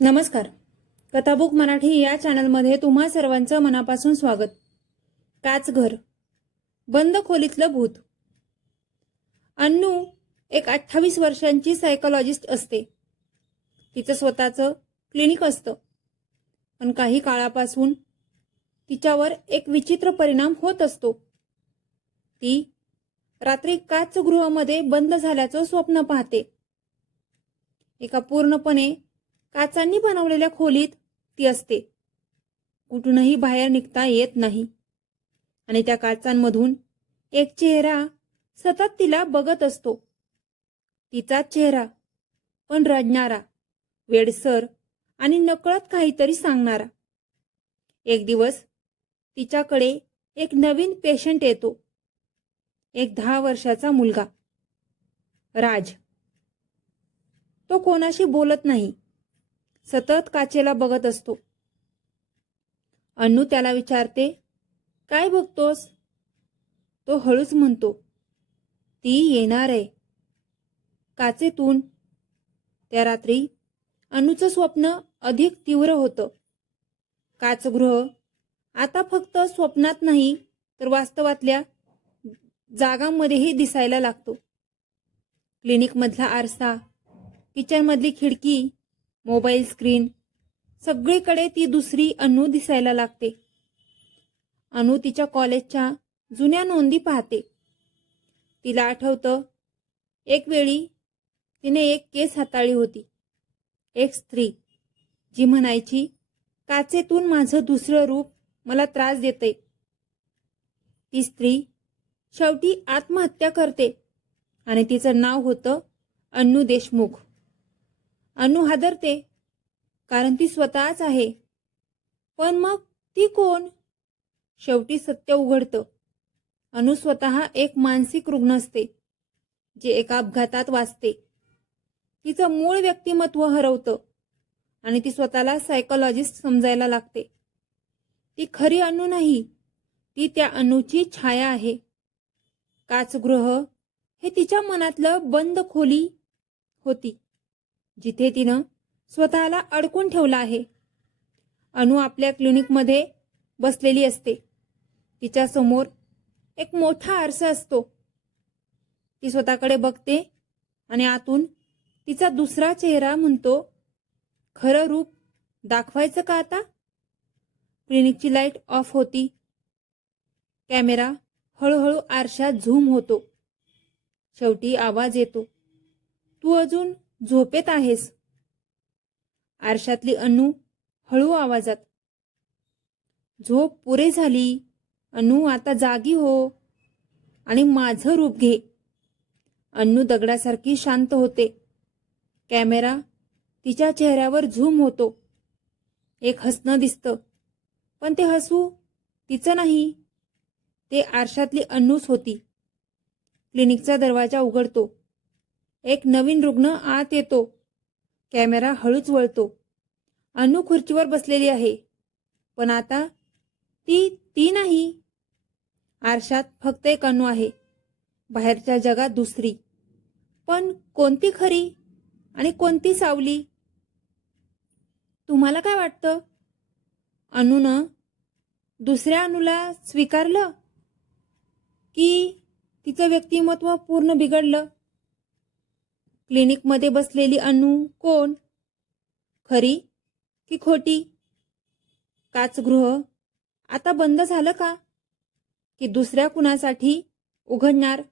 नमस्कार. कथाबुक मराठी या चॅनलमध्ये तुम्हा सर्वांचं मनापासून स्वागत. काचघर. बंद खोलीतलं भूत. अन्नू एक अठ्ठावीस वर्षांची सायकोलॉजिस्ट असते. तिचं स्वतःचं क्लिनिक असतं. पण काही काळापासून तिच्यावर एक विचित्र परिणाम होत असतो. ती रात्री काचगृहामध्ये बंद झाल्याचं स्वप्न पाहते. एका पूर्णपणे काचांनी बनवलेल्या खोलीत ती असते. कुठूनही बाहेर निघता येत नाही. आणि त्या काचांमधून एक चेहरा सतत तिला बघत असतो. तिचाच चेहरा पण रडणारा वेडसर आणि नकळत काहीतरी सांगणारा. एक दिवस तिच्याकडे एक नवीन पेशंट येतो. एक दहा वर्षाचा मुलगा. राज. तो कोणाशी बोलत नाही. सतत काचेला बघत असतो. अन्नू त्याला विचारते काय बघतोस? तो हळूच म्हणतो ती येणार आहे. काचेतून. त्या रात्री अन्नूचं स्वप्न अधिक तीव्र होतं. काचगृह आता फक्त स्वप्नात नाही तर वास्तवातल्या जागांमध्येही दिसायला लागतो. क्लिनिकमधला आरसा किचनमधली खिडकी मोबाईल स्क्रीन. सगळीकडे ती दुसरी अनु दिसायला लागते. अनु तिच्या कॉलेजच्या जुन्या नोंदी पाहते. तिला आठवतं एक वेळी तिने एक केस हाताळली होती. एक स्त्री जी म्हणायची काचेतून माझं दुसरं रूप मला त्रास देते ती स्त्री शेवटी आत्महत्या करते. आणि तिचं नाव होतं अन्नू देशमुख. अनु हादरते. कारण ती स्वतःच आहे. पण मग ती कोण? शेवटी सत्य उघडतं. अनु स्वतः एक मानसिक रुग्ण असते जे एका अपघातात वाचते. तिचं मूळ व्यक्तिमत्व हरवतं आणि ती स्वतःला सायकोलॉजिस्ट समजायला लागते. ती खरी अनु नाही ती त्या अणूची छाया आहे. काचगृह हे तिच्या मनातलं बंद खोली होती. जिथे तिनं स्वतःला अडकून ठेवलं आहे. अनु आपल्या क्लिनिकमध्ये बसलेली असते. तिच्या समोर एक मोठा आरसा असतो. ती स्वतःकडे बघते आणि आतून तिचा दुसरा चेहरा म्हणतो खरं रूप दाखवायचं का आता? क्लिनिकची लाइट ऑफ होती. कॅमेरा हळूहळू आरशात झूम होतो. शेवटी आवाज येतो. तू अजून झोपेत आहेस. आरशातली अनु हळू आवाजात झोप पुरे झाली. अनु आता जागी हो आणि माझं रूप घे. अन्नू दगडासारखी शांत होते. कॅमेरा तिच्या चेहऱ्यावर झूम होतो. एक हसणं दिसतं पण ते हसू तिचं नाही. ते आरशातली अन्नूच होती. क्लिनिकचा दरवाजा उघडतो. एक नवीन रुग्ण आत येतो. कॅमेरा हळूच वळतो. अनु खुर्चीवर बसलेली आहे. पण आता ती ती नाही. आरशात फक्त एक अनु आहे. बाहेरच्या जगात दुसरी. पण कोणती खरी आणि कोणती सावली? तुम्हाला काय वाटतं? अनुनं दुसऱ्या अनुला स्वीकारलं? की तिचं व्यक्तिमत्व पूर्ण बिघडलं? क्लिनिकमध्ये बसलेली अनु कोण? खरी की खोटी? काचगृह? आता बंद झालं का? की दुसऱ्या कुणासाठी उघडणार?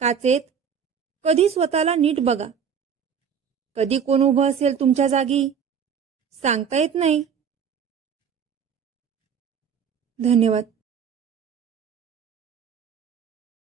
काचेत? कधी स्वतःला नीट बघा. कधी कोण उभं असेल तुमच्या जागी? सांगता येत नाही. धन्यवाद.